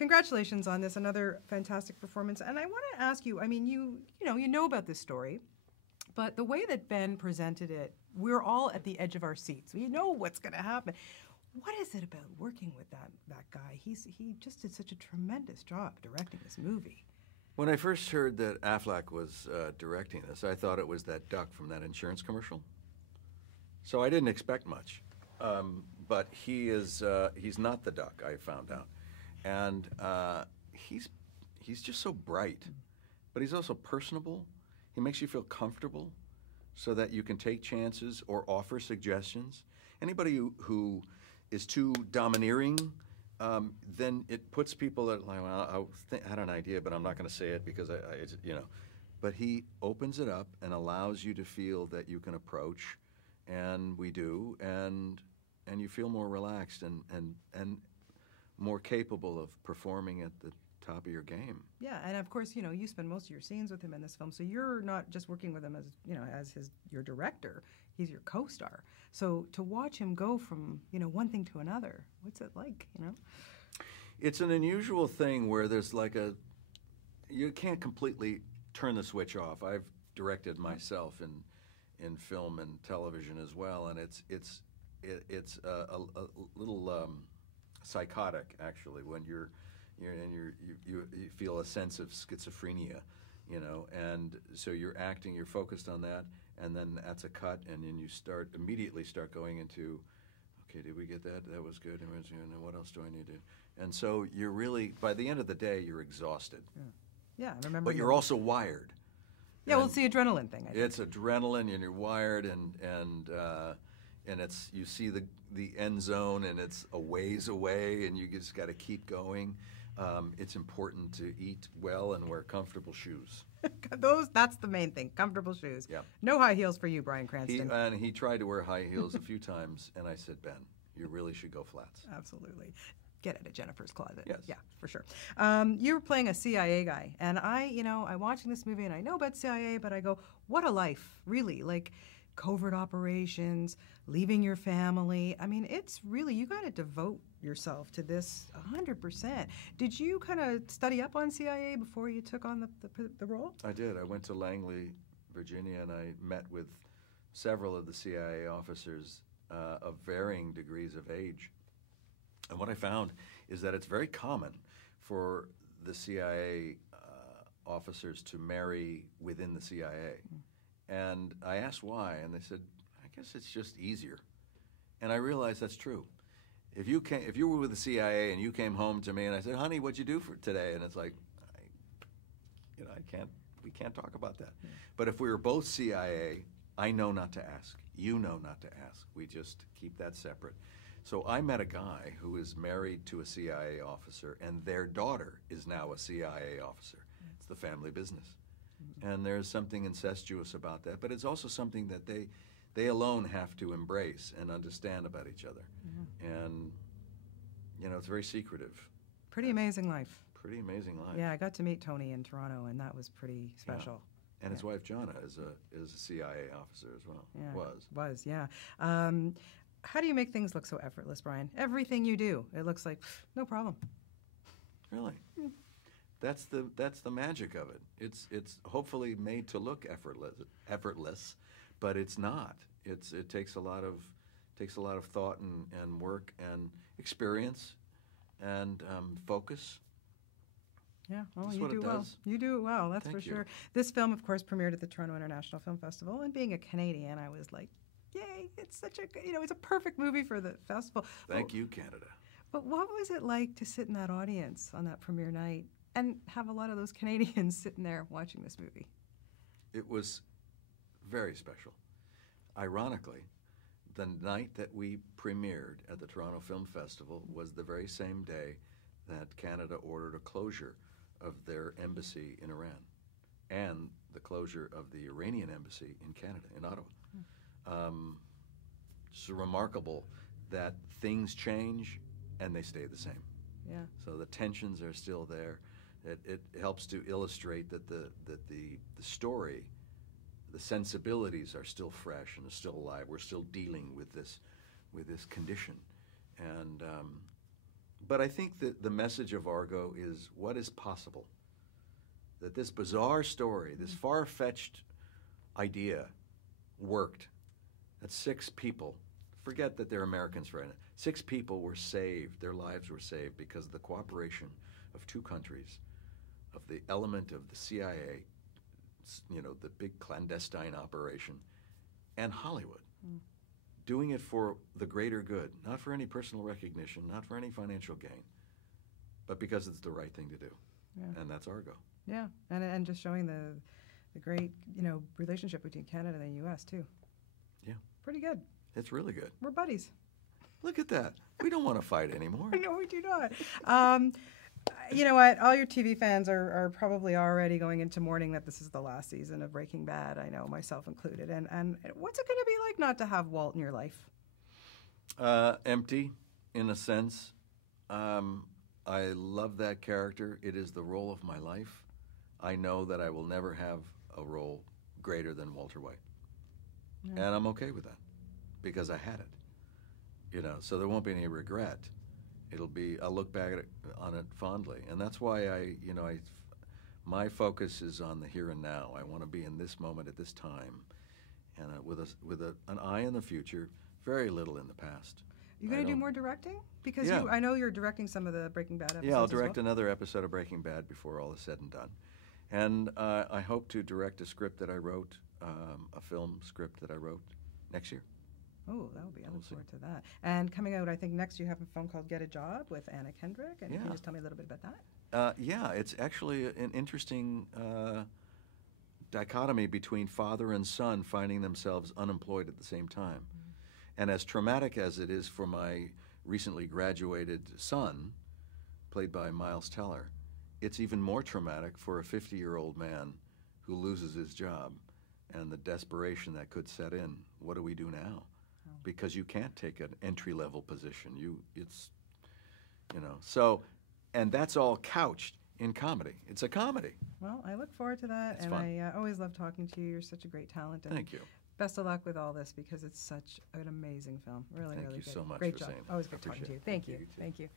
congratulations on this, another fantastic performance. And I want to ask you, I mean, you know about this story, but the way that Ben presented it, we're all at the edge of our seats. We know what's going to happen. What is it about working with that guy? He just did such a tremendous job directing this movie. When I first heard that Affleck was directing this, I thought it was that duck from that insurance commercial. So I didn't expect much. But he's not the duck, I found out. And he's just so bright. But he's also personable. He makes you feel comfortable so that you can take chances or offer suggestions. Anybody who is too domineering, then it puts people at like, well, I had an idea, but I'm not going to say it because But he opens it up and allows you to feel that you can approach, and we do, and you feel more relaxed and more capable of performing at the top of your game. Yeah, and of course, you spend most of your scenes with him in this film, so you're not just working with him as your director. He's your co-star. So to watch him go from one thing to another, what's it like? It's an unusual thing where there's like you can't completely turn the switch off. I've directed myself in film and television as well, and it's a little psychotic actually when you feel a sense of schizophrenia, and so you're acting, you're focused on that, and then that's a cut, and then you immediately start going into, okay, did we get that? That was good. And what else do I need to do? And so you're really, by the end of the day, you're exhausted. Yeah, I remember. But you're also wired. Yeah, well, it's the adrenaline thing. I think. It's adrenaline, and you're wired, and it's you see the end zone, and it's a ways away, and you just got to keep going. It's important to eat well and wear comfortable shoes. That's the main thing, comfortable shoes. Yeah. No high heels for you, Bryan Cranston. He tried to wear high heels a few times, and I said, Ben, you really should go flats. Absolutely. Get it at Jennifer's Closet. Yes. Yeah, for sure. You were playing a CIA guy, and I'm watching this movie, and I know about CIA, but I go, what a life, really. Like, covert operations, leaving your family. I mean, it's really, you got to devote yourself to this 100%. Did you kind of study up on CIA before you took on the role? I did. I went to Langley, Virginia, and I met with several of the CIA officers of varying degrees of age. And what I found is that it's very common for the CIA officers to marry within the CIA. And I asked why, and they said, I guess it's just easier. And I realized that's true. If you were with the CIA and you came home to me and I said, honey, what'd you do for today? And it's like, we can't talk about that. Yeah. But if we were both CIA, I know not to ask. You know not to ask. We just keep that separate. So I met a guy who is married to a CIA officer, and their daughter is now a CIA officer. It's the family business. And there's something incestuous about that, but it's also something that they alone have to embrace and understand about each other. And, it's very secretive. Pretty amazing life. Pretty amazing life. Yeah, I got to meet Tony in Toronto, and that was pretty special. Yeah. And his wife, Jonna, is a CIA officer as well. Yeah, Was, yeah. How do you make things look so effortless, Bryan? Everything you do, it looks like, no problem. Really? That's the magic of it. It's hopefully made to look effortless, but it's not. It takes a lot of thought and work and experience and focus. Yeah, well, That's you do well. You do it well, that's for sure. This film, of course, premiered at the Toronto International Film Festival, and being a Canadian, I was like, yay! It's such a it's a perfect movie for the festival. Thank you, Canada. But what was it like to sit in that audience on that premiere night and have a lot of those Canadians sitting there watching this movie? It was very special. Ironically, the night that we premiered at the Toronto Film Festival was the very same day that Canada ordered a closure of their embassy in Iran and the closure of the Iranian embassy in Canada, in Ottawa. It's remarkable that things change and they stay the same. Yeah. So the tensions are still there. It helps to illustrate that the story, the sensibilities are still fresh and are still alive. We're still dealing with this condition, and But I think that the message of Argo is what is possible. That this bizarre story, this far-fetched idea worked. That 6 people, forget that they're Americans right now, 6 people were saved, their lives were saved because of the cooperation of 2 countries, of the element of the CIA, you know, the big clandestine operation, and Hollywood. Doing it for the greater good, not for any personal recognition, not for any financial gain, but because it's the right thing to do. Yeah. And that's Argo. Yeah, and just showing the great, you know, relationship between Canada and the U.S. too. Yeah. Pretty good. It's really good. We're buddies. Look at that. We don't want to fight anymore. No, we do not. You know what? All your TV fans are probably already going into mourning that this is the last season of Breaking Bad. I know, myself included. And what's it going to be like not to have Walt in your life? Empty, in a sense. I love that character. It is the role of my life. I know that I will never have a role greater than Walter White. Yeah. And I'm okay with that because I had it. You know, so there won't be any regret. It'll be, I'll look back on it fondly. And that's why my focus is on the here and now. I want to be in this moment at this time and with an eye in the future, very little in the past. You going to do more directing? Because yeah. I know you're directing some of the Breaking Bad episodes. Yeah, I'll direct another episode of Breaking Bad before all is said and done. And I hope to direct a script that I wrote, a film script that I wrote next year. Oh, that would be. I look forward to that. And coming out, I think next you have a film called Get a Job with Anna Kendrick. And you can just tell me a little bit about that? Yeah, it's actually an interesting dichotomy between father and son finding themselves unemployed at the same time. And as traumatic as it is for my recently graduated son, played by Miles Teller, it's even more traumatic for a 50-year-old man who loses his job and the desperation that could set in. What do we do now? Because you can't take an entry-level position. So, and that's all couched in comedy. It's a comedy. Well, I look forward to that, It's and fun. I always love talking to you. You're such a great talent. And Thank you. Best of luck with all this because it's such an amazing film. Really, Thank really you good. so much Great for job. saying that. Always I good talking to appreciate you. it. Thank Thank you. you. Thank you.